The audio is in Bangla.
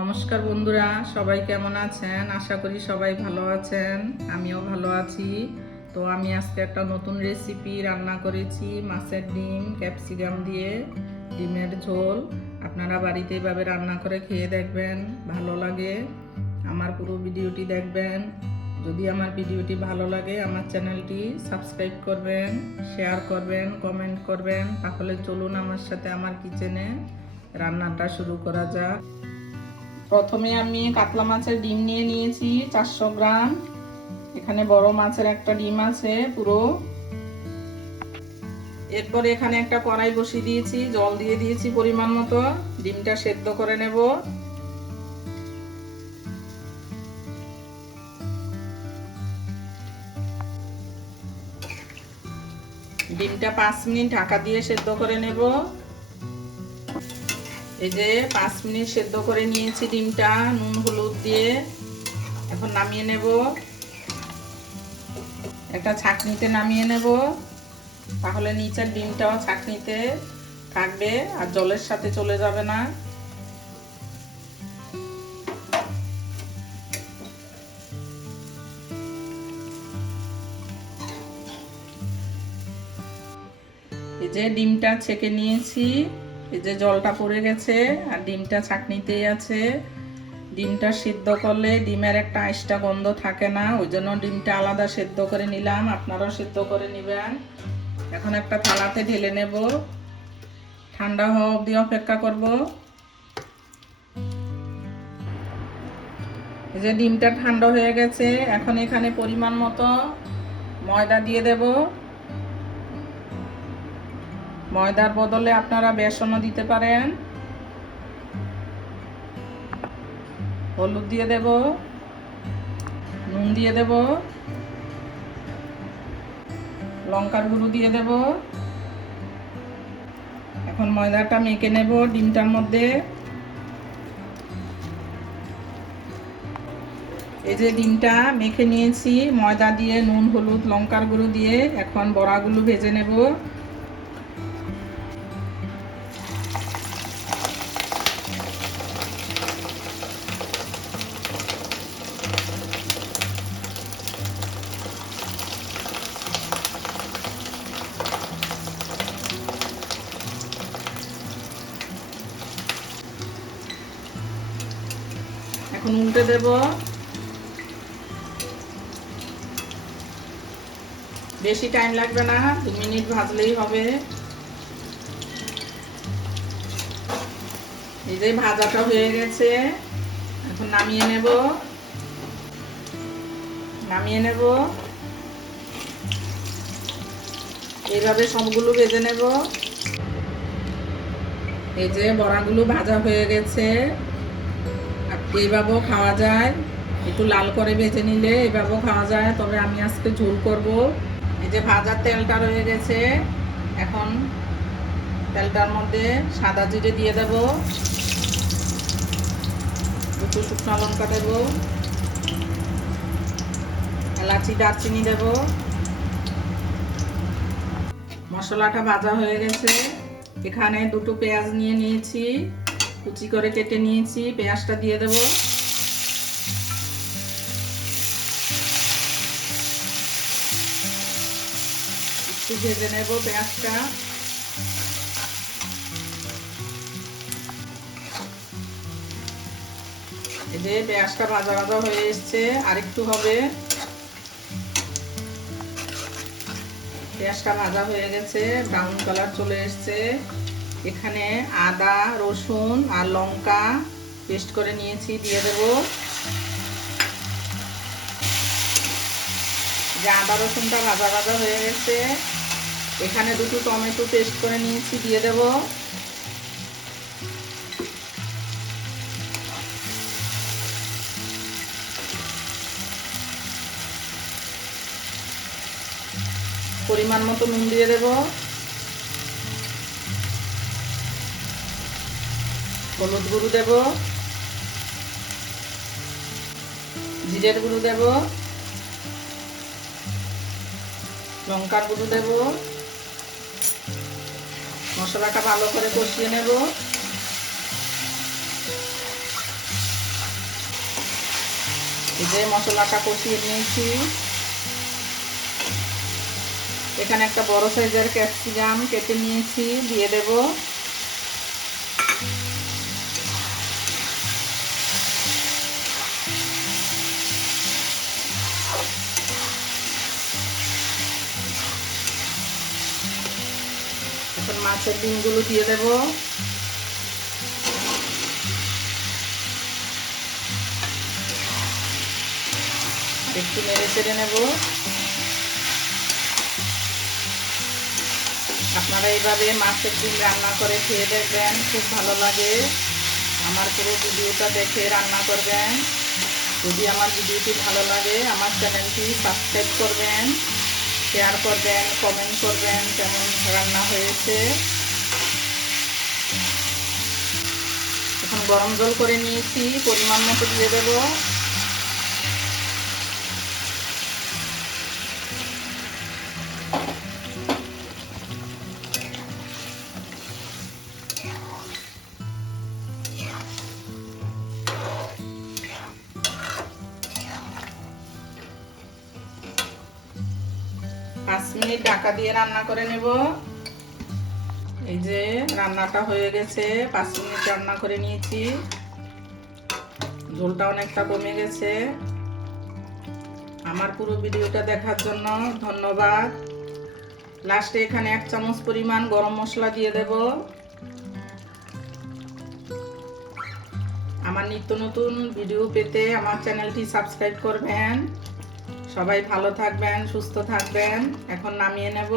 নমস্কার বন্ধুরা, সবাই কেমন আছেন? আশা করি সবাই ভালো আছেন। আমিও ভালো আছি। তো আমি আজকে একটা নতুন রেসিপি রান্না করেছি, মাছের ডিম ক্যাপসিকাম দিয়ে, ডিমের ঝোল। আপনারা বাড়িতে এভাবে রান্না করে খেয়ে দেখবেন, ভালো লাগে। আমার পুরো ভিডিওটি দেখবেন। যদি আমার ভিডিওটি ভালো লাগে, আমার চ্যানেলটি সাবস্ক্রাইব করবেন শেয়ার করবেন কমেন্ট করবেন। তাহলে চলুন আমার সাথে আমার কিচেনে রান্নাটা শুরু করা যাক। প্রথমে আমি কাতলা মাছের ডিম নিয়ে নিয়েছি, চারশো গ্রাম। এখানে বড় মাছের একটা ডিম আছে, পুরো। এরপর এখানে একটা কড়াই বসিয়ে দিয়েছি, জল দিয়ে দিয়েছি পরিমাণ মতো। ডিমটা সেদ্ধ করে নেব। ডিমটা পাঁচ মিনিট ঢাকা দিয়ে সেদ্ধ করে নেব। এই যে পাঁচ মিনিট সেদ্ধ করে নিয়েছি ডিমটা, নুন, হলুদ দিয়ে। এখন নামিয়ে নেব। একটা ছাকনিতে নামিয়ে নেব। তাহলে নিচের ডিমটাও ছাকনিতে থাকবে আর জলের সাথে চলে যাবে না। এই যে ডিমটা ছেঁকে নিয়েছি। এই যে জলটা পড়ে গেছে আর ডিমটা ছাকনিতেই আছে। ডিমটা সিদ্ধ করলে ডিমের একটা আইসটা গন্ধ থাকে না, ওই জন্য ডিমটা আলাদা সেদ্ধ করে নিলাম, আপনারাও সিদ্ধ করে নেবেন। এখন একটা থালাতে ঢেলে নেব। ঠান্ডা হওয়া অবধি অপেক্ষা করব। এই যে ডিমটা ঠান্ডা হয়ে গেছে, এখন এখানে পরিমাণ মতো ময়দা দিয়ে দেবো। ময়দার বদলে আপনারা বেসনও দিতে পারেন। হলুদ দিয়ে দেব, নুন দিয়ে দেব, লঙ্কার গুঁড়ো দিয়ে দেব। এখন ময়দাটা মেখে নেব ডিমটার মধ্যে। এই যে ডিমটা মেখে নিয়েছি, ময়দা দিয়ে, নুন, হলুদ, লঙ্কার গুঁড়ো দিয়ে এখন বড়াগুলো ভেজে নেব। উল্টে দেব। বেশি টাইম লাগবে না, দু মিনিট ভাজলেই হবে। এই যে ভাজাটা হয়ে গেছে, এখন নামিয়ে নেব। নামিয়ে নেব। এইভাবে সবগুলো ভেজে নেব। এই যে বড়াগুলো ভাজা হয়ে গেছে। এইভাবেও খাওয়া যায়। একটু লাল করে ভেজে নিলে এইভাবেও খাওয়া যায়। তবে আমি আজকে ঝোল করব। এই যে ভাজার তেলটা রয়ে গেছে। এখন তেলটার মধ্যে সাদা জিরে দিয়ে দেব। দুটো শুকনো লঙ্কা দেব। এলাচি, দারচিনি দেব। মশলাটা ভাজা হয়ে গেছে। এখানে দুটো পেঁয়াজ নিয়ে নিয়েছি। কুচি করে কেটে নিয়েছি, পেঁয়াজটা দিয়ে দেব। একটু ভেজে নেব পেঁয়াজটা। এই পেঁয়াজটা ভাজা ভাজা হয়ে এসছে, আরেকটু হবে। পেঁয়াজটা ভাজা হয়ে গেছে, ব্রাউন কালার চলে এসছে। এখানে আদা, রসুন আর লঙ্কা পেস্ট করে নিয়েছি, দিয়ে দেব। যে আদা, রসুনটা ভাজা ভাজা হয়ে গেছে, এখানে দুটো টমেটো পেস্ট করে নিয়েছি, দিয়ে দেব। পরিমাণ মতো নুন দিয়ে দেবো। হলুদ গুঁড়ো দেব। জিরের গুঁড়ো দেব। লঙ্কার গুঁড়ো দেব। মশলাটা ভালো করে কষিয়ে নেব। এই যে মশলাটা কষিয়ে নিয়েছি। এখানে একটা বড় সাইজের ক্যাপসিকাম কেটে নিয়েছি, দিয়ে দেব। এখন মাছের ডিমগুলো দিয়ে দেব। একটু নেড়ে চেড়ে নেব। আপনারা এইভাবে মাছের ডিম রান্না করে খেয়ে দেখবেন, খুব ভালো লাগে। আমার পুরো ভিডিওটা দেখে রান্না করবেন। যদি আমার ভিডিওটি ভালো লাগে, আমার চ্যানেলটি সাবস্ক্রাইব করবেন। শেয়ার করবেন কমেন্ট করবেন কেমন রান্না হয়েছে। এখন গরম জল করে নিয়েছি, পরিমাণ মতো দিয়ে দেবো। ঢাকা দিয়ে রান্না করে নেব। এই যে রান্নাটা হয়ে গেছে, পাঁচ মিনিট রান্না করে নিয়েছি। ঝোলটা অনেকটা কমে গেছে। আমার পুরো ভিডিওটা দেখার জন্য ধন্যবাদ। লাস্টে এখানে এক চামচ পরিমাণ গরম মশলা দিয়ে দেব। আমার নিত্য নতুন ভিডিও পেতে আমার চ্যানেলটি সাবস্ক্রাইব করবেন। সবাই ভালো থাকবেন সুস্থ থাকবেন। এখন নামিয়ে নেব।